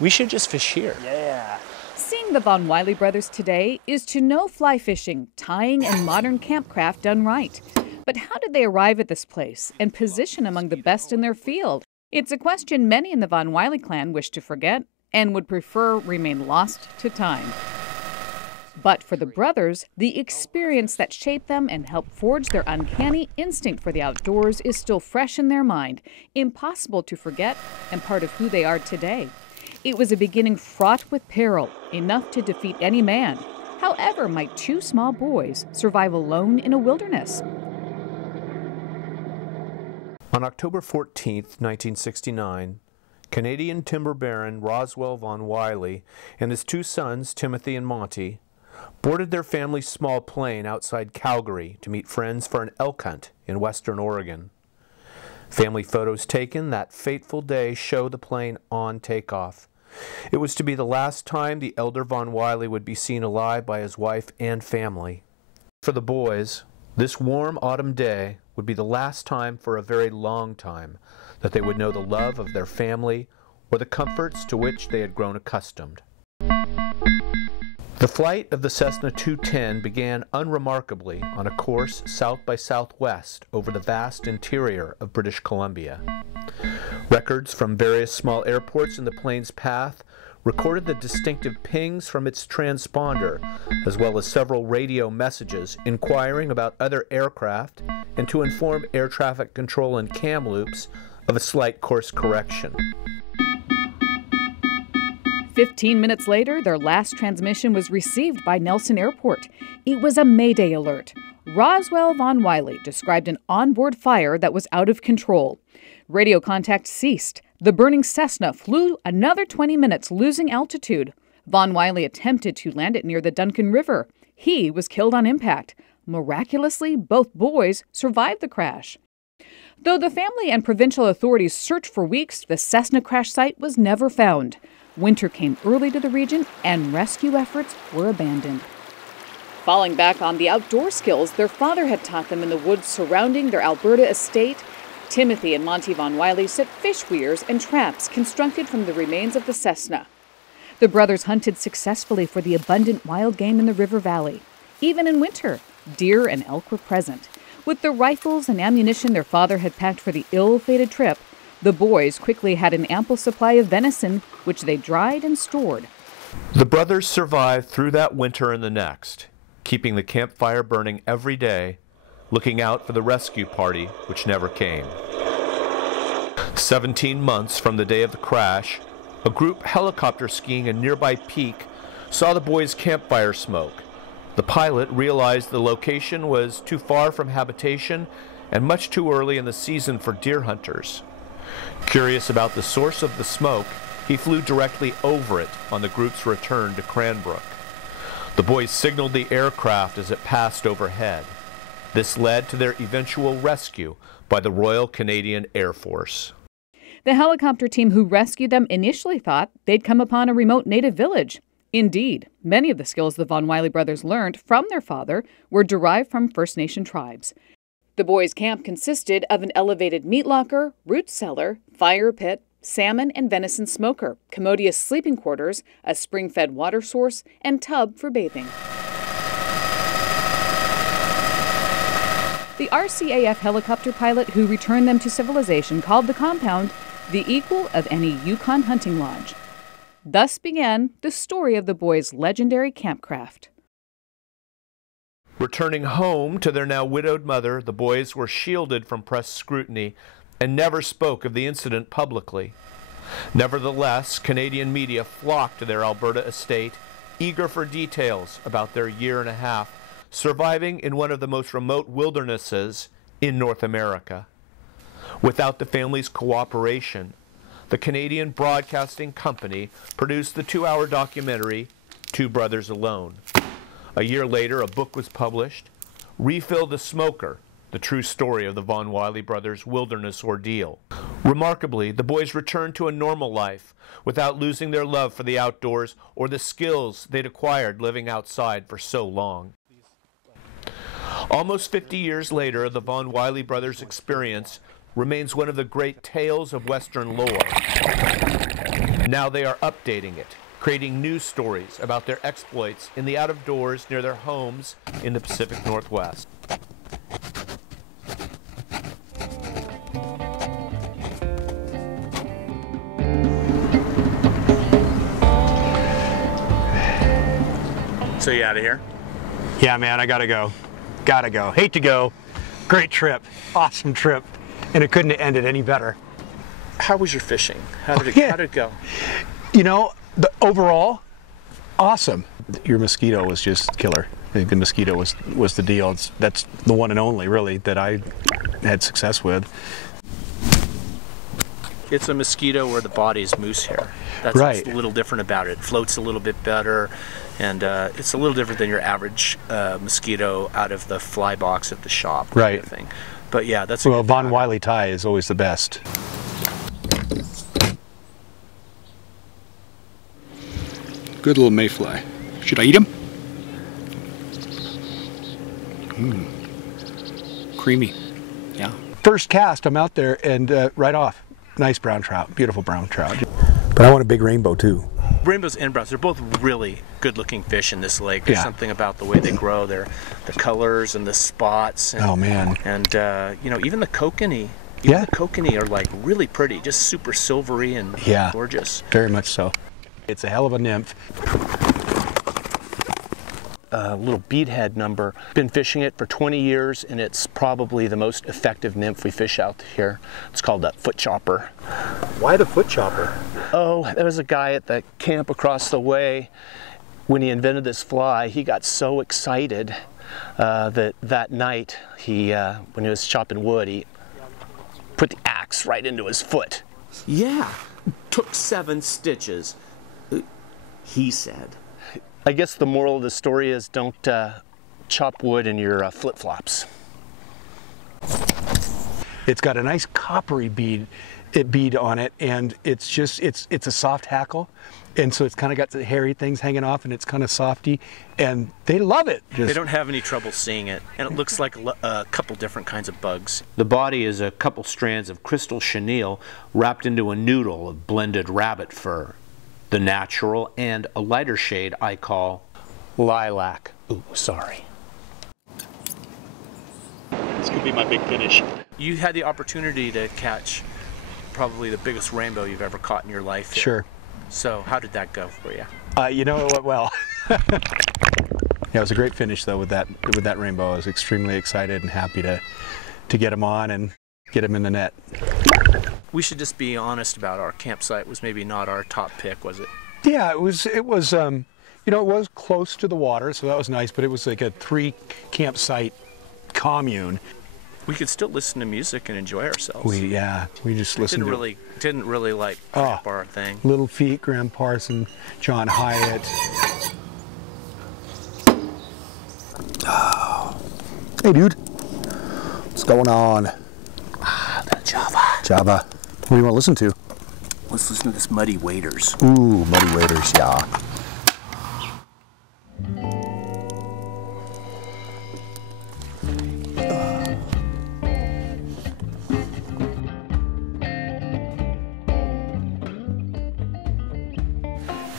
We should just fish here. Yeah. Seeing the Von Wiley brothers today is to know fly fishing, tying, and modern campcraft done right. But how did they arrive at this place and position among the best in their field? It's a question many in the Von Wiley clan wish to forget and would prefer remain lost to time. But for the brothers, the experience that shaped them and helped forge their uncanny instinct for the outdoors is still fresh in their mind, impossible to forget, and part of who they are today. It was a beginning fraught with peril, enough to defeat any man. However, might two small boys survive alone in a wilderness? On October 14, 1969, Canadian timber baron Roswell Von Wiley and his two sons, Timothy and Monty, boarded their family's small plane outside Calgary to meet friends for an elk hunt in western Oregon. Family photos taken that fateful day show the plane on takeoff. It was to be the last time the elder Von Wiley would be seen alive by his wife and family. For the boys, this warm autumn day would be the last time for a very long time that they would know the love of their family or the comforts to which they had grown accustomed. The flight of the Cessna 210 began unremarkably on a course south by southwest over the vast interior of British Columbia. Records from various small airports in the plane's path recorded the distinctive pings from its transponder, as well as several radio messages inquiring about other aircraft and to inform air traffic control in Kamloops of a slight course correction. 15 minutes later, their last transmission was received by Nelson Airport. It was a Mayday alert. Roswell Von Wiley described an onboard fire that was out of control. Radio contact ceased. The burning Cessna flew another 20 minutes, losing altitude. Von Wiley attempted to land it near the Duncan River. He was killed on impact. Miraculously, both boys survived the crash. Though the family and provincial authorities searched for weeks, the Cessna crash site was never found. Winter came early to the region, and rescue efforts were abandoned. Falling back on the outdoor skills their father had taught them in the woods surrounding their Alberta estate, Timothy and Monty Von Wiley set fish weirs and traps constructed from the remains of the Cessna. The brothers hunted successfully for the abundant wild game in the river valley. Even in winter, deer and elk were present. With the rifles and ammunition their father had packed for the ill-fated trip, the boys quickly had an ample supply of venison, which they dried and stored. The brothers survived through that winter and the next, keeping the campfire burning every day, looking out for the rescue party, which never came. 17 months from the day of the crash, a group helicopter skiing a nearby peak saw the boys' campfire smoke. The pilot realized the location was too far from habitation and much too early in the season for deer hunters. Curious about the source of the smoke, he flew directly over it on the group's return to Cranbrook. The boys signaled the aircraft as it passed overhead. This led to their eventual rescue by the Royal Canadian Air Force. The helicopter team who rescued them initially thought they'd come upon a remote native village. Indeed, many of the skills the Von Wiley brothers learned from their father were derived from First Nation tribes. The boys' camp consisted of an elevated meat locker, root cellar, fire pit, salmon and venison smoker, commodious sleeping quarters, a spring-fed water source, and tub for bathing. The RCAF helicopter pilot who returned them to civilization called the compound the equal of any Yukon hunting lodge. Thus began the story of the boys' legendary campcraft. Returning home to their now widowed mother, the boys were shielded from press scrutiny and never spoke of the incident publicly. Nevertheless, Canadian media flocked to their Alberta estate, eager for details about their year and a half surviving in one of the most remote wildernesses in North America. Without the family's cooperation, the Canadian Broadcasting Company produced the 2-hour documentary, Two Brothers Alone. A year later, a book was published, Refill the Smoker, the true story of the Von Wiley brothers' wilderness ordeal. Remarkably, the boys returned to a normal life without losing their love for the outdoors or the skills they'd acquired living outside for so long. Almost 50 years later, the Von Wiley brothers' experience remains one of the great tales of Western lore. Now they are updating it, creating news stories about their exploits in the out-of-doors near their homes in the Pacific Northwest. So you out of here? Yeah, man, I gotta go. Gotta go. Hate to go. Great trip. Awesome trip. And it couldn't have ended any better. How was your fishing? How did it go? You know, overall, awesome. Your mosquito was just killer. I think the mosquito was the deal. That's the one and only, really, that I had success with. It's a mosquito where the body is moose hair. That's right. What's a little different about it. It floats a little bit better, and it's a little different than your average mosquito out of the fly box at the shop. Right. Kind of thing. But yeah, that's a well, good Von pattern. Wiley tie is always the best. Good little mayfly. Should I eat him? Creamy. Yeah. First cast, I'm out there and right off. Nice brown trout, beautiful brown trout. But I want a big rainbow too. Rainbows and browns, they're both really good-looking fish in this lake. There's Yeah. something about the way they grow, the colors and the spots. And, Oh, man. And you know, even the kokanee. Yeah. The kokanee are like really pretty, just super silvery and Yeah. gorgeous. Very much so. It's a hell of a nymph. Little beadhead number. Been fishing it for 20 years, and it's probably the most effective nymph we fish out here. It's called a foot chopper. Why the foot chopper? Oh, there was a guy at the camp across the way. When he invented this fly, he got so excited that night, when he was chopping wood, he put the axe right into his foot. Yeah, took 7 stitches, he said. I guess the moral of the story is don't chop wood in your flip-flops. It's got a nice coppery bead on it, and it's a soft hackle, and so it's kind of got the hairy things hanging off, and it's kind of softy, and they love it. They don't have any trouble seeing it, and it looks like a couple different kinds of bugs. The body is a couple strands of crystal chenille wrapped into a noodle of blended rabbit fur. The natural and a lighter shade I call lilac. Ooh, sorry. This could be my big finish. You had the opportunity to catch probably the biggest rainbow you've ever caught in your life. Sure. So how did that go for you? You know, it went well. Yeah, it was a great finish though with that rainbow. I was extremely excited and happy to get him on and get him in the net. We should just be honest about our campsite was maybe not our top pick, was it? Yeah, it was you know, it was close to the water, so that was nice, but it was like a 3 campsite commune. We could still listen to music and enjoy ourselves. We just listened to Didn't really like cramp our thing. Little Feat, Graham Parson, John Hyatt. Oh. Hey dude, what's going on? The Java. Java. What do you want to listen to? Let's listen to this Muddy Waders. Ooh, Muddy Waders, yeah.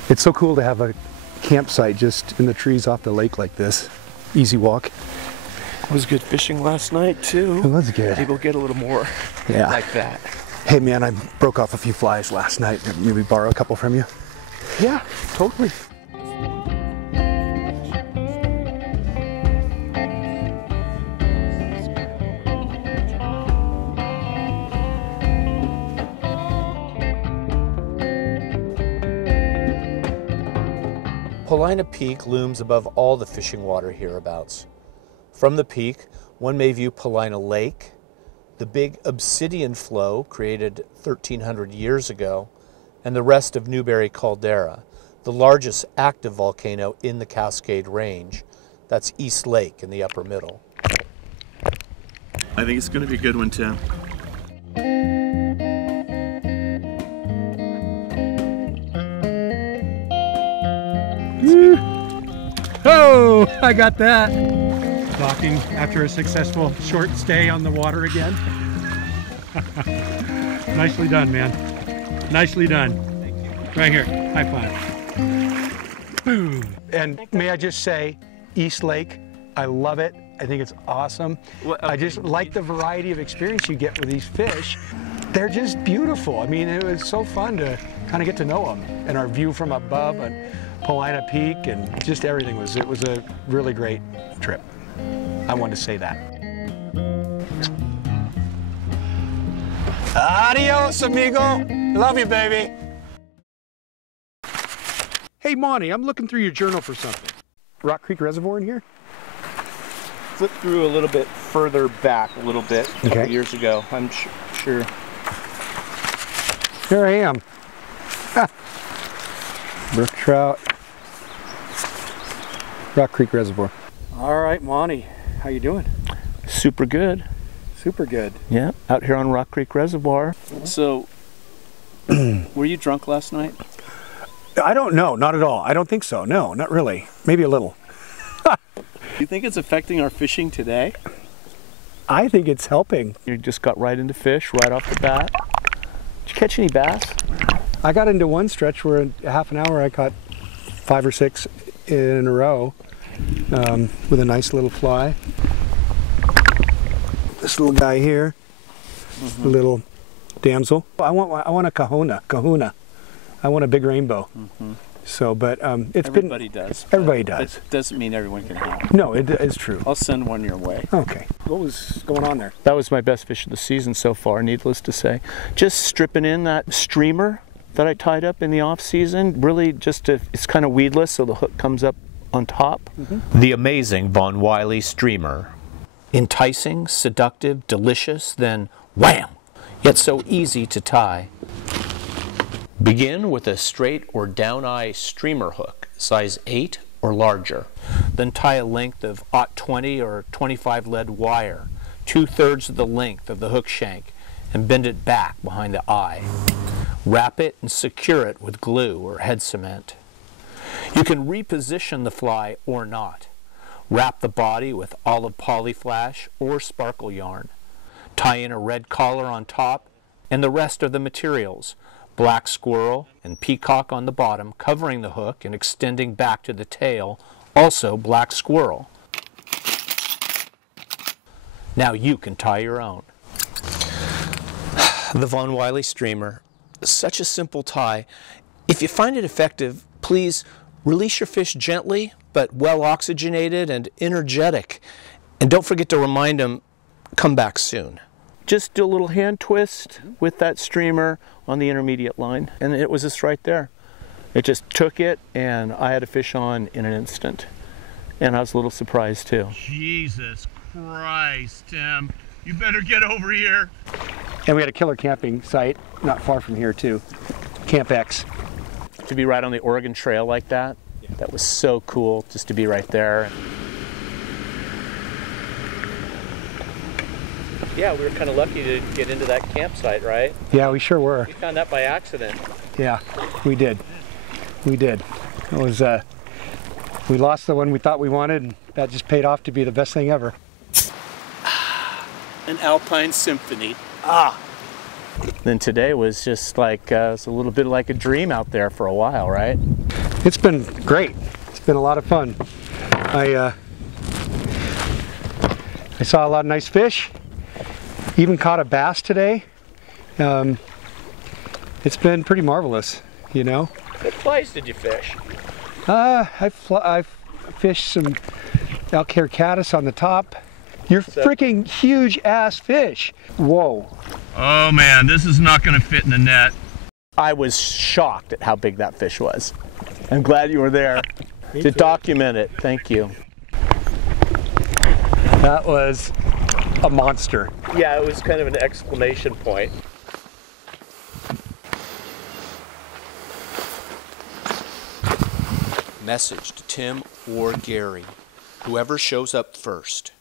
It's so cool to have a campsite just in the trees off the lake like this. Easy walk. It was good fishing last night too. It was good. Maybe we'll get a little more like that. Hey man, I broke off a few flies last night. Maybe borrow a couple from you? Yeah, totally. Paulina Peak looms above all the fishing water hereabouts. From the peak, one may view Paulina Lake, the big obsidian flow created 1,300 years ago, and the rest of Newberry Caldera, the largest active volcano in the Cascade Range. That's East Lake in the upper middle. I think it's going to be a good one, too. Oh, I got that. Docking after a successful short stay on the water again. Nicely done, man. Nicely done. Right here. High five. Boom. And may I just say, East Lake, I love it. I think it's awesome. I just like the variety of experience you get with these fish. They're just beautiful. I mean, it was so fun to kind of get to know them. And our view from above at Paulina Peak and just everything it was a really great trip. I wanted to say that. Adios, amigo. Love you, baby. Hey, Monty, I'm looking through your journal for something. Rock Creek Reservoir in here? Flip through a little bit further back a little bit, a couple years ago, I'm sure. Here I am. Brook trout. Rock Creek Reservoir. All right, Monty, how you doing? Super good. Super good. Yeah, out here on Rock Creek Reservoir. So, were you drunk last night? I don't know, not at all. I don't think so. No, not really. Maybe a little. You think it's affecting our fishing today? I think it's helping. You just got right into fish right off the bat. Did you catch any bass? I got into one stretch where in half an hour I caught 5 or 6 in a row with a nice little fly. This little guy here, a little damsel. I want a kahuna. I want a big rainbow. So, but Everybody does. Everybody does. It doesn't mean everyone can have. No, it is true. I'll send one your way. Okay. What was going on there? That was my best fish of the season so far, needless to say. Just stripping in that streamer that I tied up in the off season. Really just it's kind of weedless, so the hook comes up on top. The amazing Von Wiley streamer. Enticing, seductive, delicious, then wham! Yet so easy to tie. Begin with a straight or down eye streamer hook, size 8 or larger. Then tie a length of 0.20 or 25 lead wire, 2/3 of the length of the hook shank, and bend it back behind the eye. Wrap it and secure it with glue or head cement. You can reposition the fly or not. Wrap the body with olive poly flash or sparkle yarn. Tie in a red collar on top and the rest of the materials. Black squirrel and peacock on the bottom, covering the hook and extending back to the tail, also black squirrel. Now you can tie your own. The Von Wiley streamer, such a simple tie. If you find it effective, please release your fish gently, but well oxygenated and energetic. And don't forget to remind them, come back soon. Just do a little hand twist with that streamer on the intermediate line, and it was just right there. It just took it, and I had a fish on in an instant. And I was a little surprised too. Jesus Christ, Tim. You better get over here. And we had a killer camping site not far from here too. Camp X. To be right on the Oregon Trail like that, that was so cool just to be right there. Yeah, we were kind of lucky to get into that campsite, right? Yeah, we sure were. We found that by accident. Yeah, we did. We did. It was, we lost the one we thought we wanted, and that just paid off to be the best thing ever. An Alpine Symphony. Then today was just like, it was a little bit like a dream out there for a while, right? It's been great. It's been a lot of fun. I saw a lot of nice fish. Even caught a bass today. It's been pretty marvelous, you know. What flies did you fish? I fished some elk hair caddis on the top. You're freaking huge ass fish. Whoa. Oh man, this is not gonna fit in the net. I was shocked at how big that fish was. I'm glad you were there to document it. Thank you. That was a monster. Yeah, it was kind of an exclamation point. Message to Tim or Gary, whoever shows up first.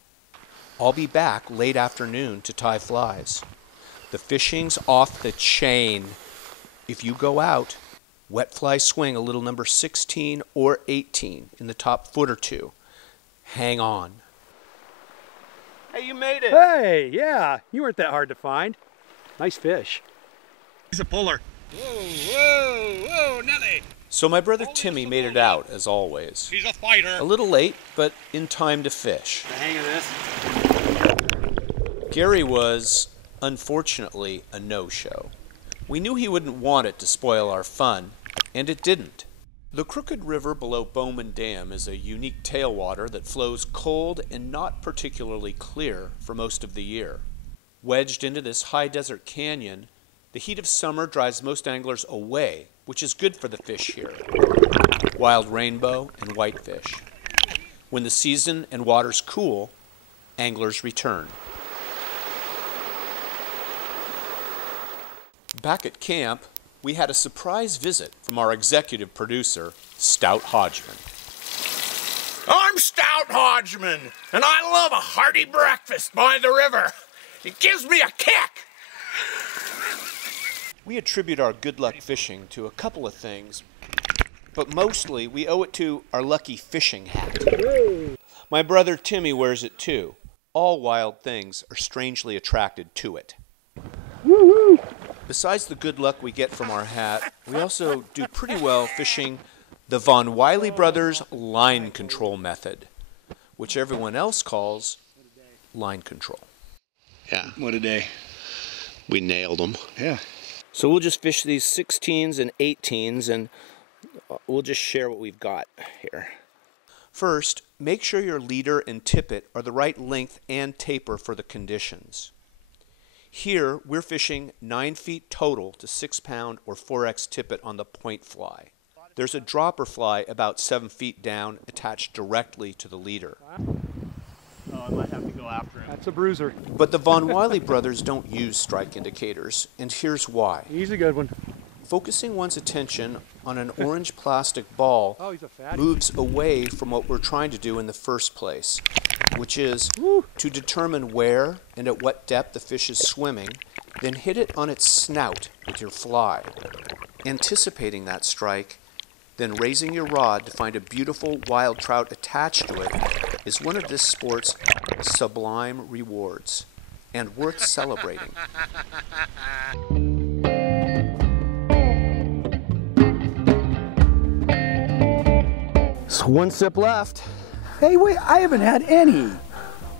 I'll be back late afternoon to tie flies. The fishing's off the chain. If you go out, wet fly swing a little number 16 or 18 in the top foot or two. Hang on. Hey, you made it. Hey, yeah, you weren't that hard to find. Nice fish. He's a puller. Whoa, whoa, whoa, now So my brother Timmy made it out, as always. He's a fighter. A little late, but in time to fish. The hang of this. Gary was, unfortunately, a no-show. We knew he wouldn't want it to spoil our fun, and it didn't. The Crooked River below Bowman Dam is a unique tailwater that flows cold and not particularly clear for most of the year. Wedged into this high desert canyon, the heat of summer drives most anglers away, which is good for the fish here. Wild rainbow and whitefish. When the season and waters cool, anglers return. Back at camp, we had a surprise visit from our executive producer, Stout Hodgman. I'm Stout Hodgman, and I love a hearty breakfast by the river. It gives me a kick. We attribute our good luck fishing to a couple of things, but mostly we owe it to our lucky fishing hat. My brother Timmy wears it too. All wild things are strangely attracted to it. Woo-hoo. Besides the good luck we get from our hat, we also do pretty well fishing the Wiley Brothers line control method, which everyone else calls line control. Yeah. What a day. We nailed them. Yeah. So we'll just fish these 16s and 18s, and we'll just share what we've got here. First, make sure your leader and tippet are the right length and taper for the conditions. Here, we're fishing 9 feet total to 6-pound or 4X tippet on the point fly. There's a dropper fly about 7 feet down attached directly to the leader. Oh, I might have to go after him. That's a bruiser. But the Wiley brothers don't use strike indicators, and here's why. He's a good one. Focusing one's attention on an orange plastic ball moves away from what we're trying to do in the first place, which is to determine where and at what depth the fish is swimming, then hit it on its snout with your fly. Anticipating that strike, then raising your rod to find a beautiful wild trout attached to it is one of this sport's sublime rewards, and worth celebrating. So one sip left. Hey, wait, I haven't had any.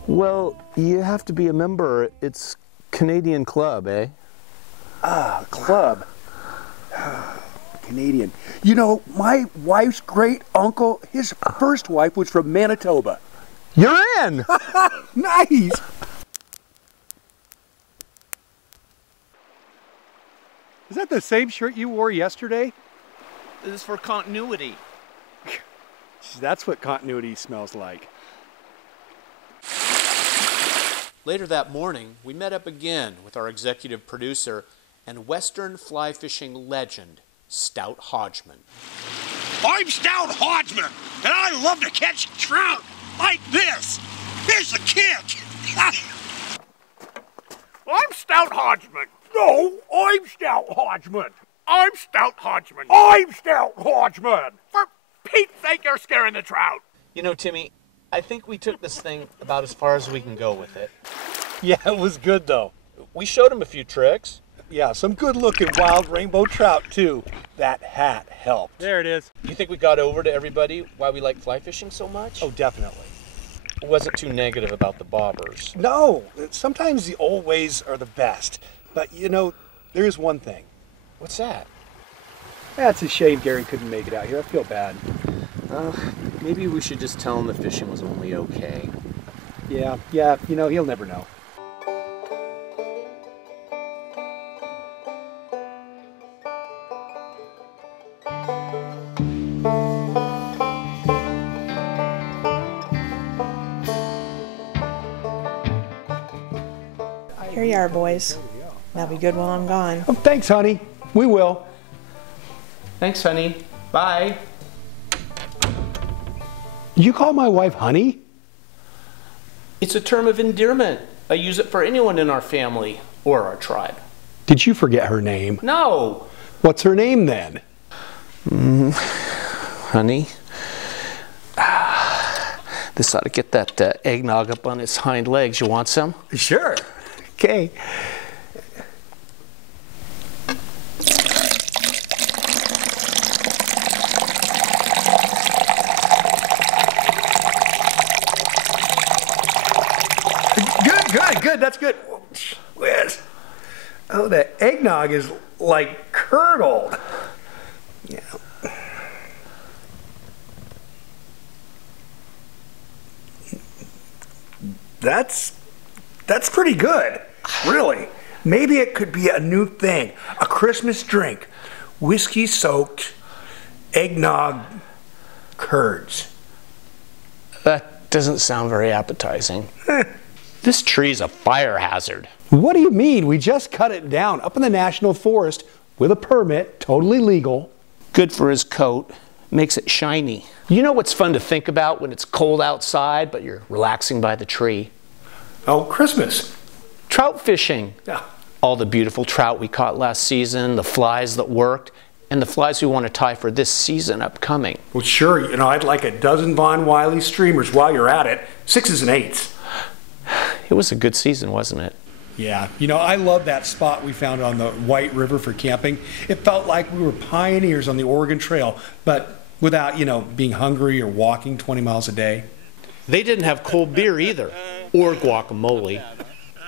Well, you have to be a member. It's Canadian Club, eh? Ah, club. Canadian. You know, my wife's great uncle, his first wife was from Manitoba. You're in! Nice! Is that the same shirt you wore yesterday? This is for continuity. That's what continuity smells like. Later that morning, we met up again with our executive producer and Western fly fishing legend, Stout Hodgman. I'm Stout Hodgman, and I love to catch trout like this. Here's the kick. I'm Stout Hodgman. No, I'm Stout Hodgman. I'm Stout Hodgman. I'm Stout Hodgman. For Pete's sake, you're scaring the trout. You know, Timmy, I think we took this thing about as far as we can go with it. Yeah, it was good though. We showed him a few tricks. Yeah, some good looking wild rainbow trout too. That hat helped. There it is. You think we got over to everybody why we like fly fishing so much? Oh, definitely. It wasn't too negative about the bobbers. No, sometimes the old ways are the best. But you know, there's one thing. What's that? That's a shame Gary couldn't make it out here. I feel bad. Maybe we should just tell him the fishing was only okay. Yeah, you know, he'll never know. Here you are, boys. That'll be good while I'm gone. Oh, thanks, honey. We will. Thanks, honey. Bye. Did you call my wife honey? It's a term of endearment. I use it for anyone in our family or our tribe. Did you forget her name? No. What's her name then? Honey. This ought to get that eggnog up on its hind legs. You want some? Sure. Okay. good. That's good. Whiz. Oh, the eggnog is like curdled. Yeah. That's pretty good, really. Maybe it could be a new thing, a Christmas drink. Whiskey-soaked eggnog curds. That doesn't sound very appetizing. This tree's a fire hazard. What do you mean? We just cut it down up in the National Forest with a permit, totally legal. Good for his coat. Makes it shiny. You know what's fun to think about when it's cold outside, but you're relaxing by the tree? Oh, Christmas. Trout fishing. Yeah. All the beautiful trout we caught last season, the flies that worked, and the flies we want to tie for this season upcoming. Well, sure. You know, I'd like a dozen Von Wiley streamers while you're at it. 6s and 8s. It was a good season, wasn't it? Yeah. You know, I love that spot we found on the White River for camping. It felt like we were pioneers on the Oregon Trail, but without, you know, being hungry or walking 20 miles a day. They didn't have cold beer either, or guacamole.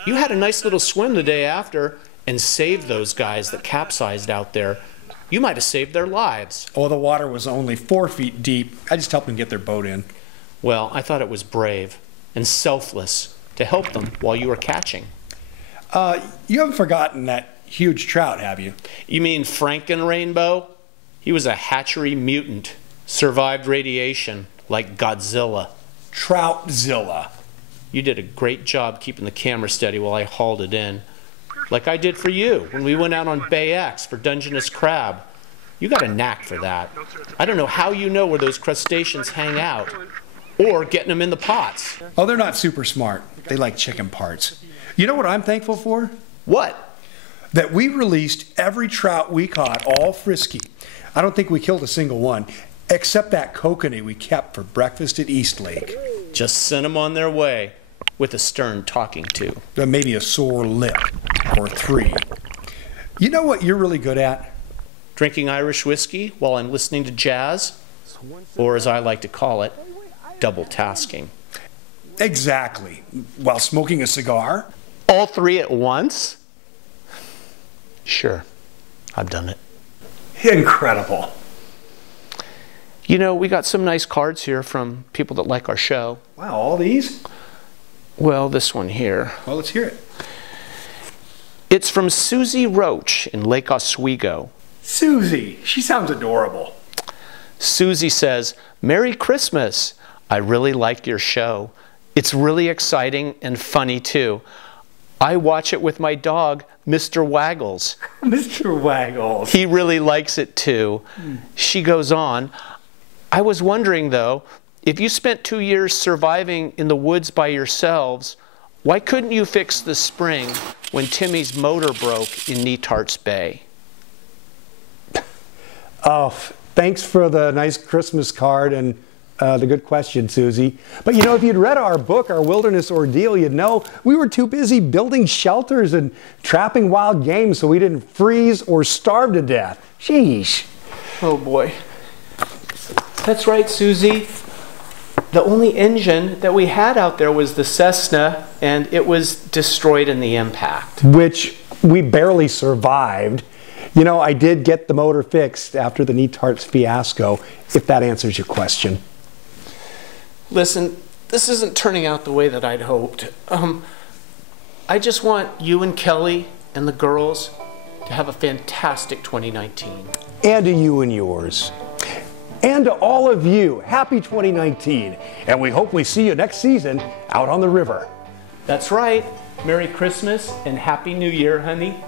You had a nice little swim the day after and saved those guys that capsized out there. You might have saved their lives. Oh, the water was only 4 feet deep. I just helped them get their boat in. Well, I thought it was brave and selfless to help them while you were catching. You haven't forgotten that huge trout, have you? You mean Franken Rainbow? He was a hatchery mutant, survived radiation like Godzilla. Troutzilla. You did a great job keeping the camera steady while I hauled it in. Like I did for you when we went out on Bay X for Dungeness crab. You got a knack for that. I don't know how you know where those crustaceans hang out, or getting them in the pots. Oh, they're not super smart. They like chicken parts. You know what I'm thankful for? What? That we released every trout we caught, all frisky. I don't think we killed a single one, except that kokanee we kept for breakfast at East Lake. Just sent them on their way with a stern talking to. Maybe a sore lip, or 3. You know what you're really good at? Drinking Irish whiskey while I'm listening to jazz, or as I like to call it, double tasking. Exactly. While smoking a cigar? All 3 at once? Sure, I've done it. Incredible. You know, we got some nice cards here from people that like our show. Wow, all these? Well, this one here. Well, let's hear it. It's from Susie Roach in Lake Oswego. Susie, she sounds adorable. Susie says, "Merry Christmas. I really like your show. It's really exciting and funny too. I watch it with my dog, Mr. Waggles." Mr. Waggles. He really likes it too. She goes on, "I was wondering though, if you spent 2 years surviving in the woods by yourselves, why couldn't you fix the spring when Timmy's motor broke in Netarts Bay?" Oh, thanks for the nice Christmas card and the good question, Susie. But you know, if you'd read our book, Our Wilderness Ordeal, you'd know we were too busy building shelters and trapping wild game so we didn't freeze or starve to death. Sheesh. Oh boy. That's right, Susie. The only engine that we had out there was the Cessna, and it was destroyed in the impact. Which we barely survived. You know, I did get the motor fixed after the Netarts fiasco, if that answers your question. Listen, this isn't turning out the way that I'd hoped. I just want you and Kelly and the girls to have a fantastic 2019. And to you and yours. And to all of you, happy 2019. And we hope we see you next season out on the river. That's right. Merry Christmas and Happy New Year, honey.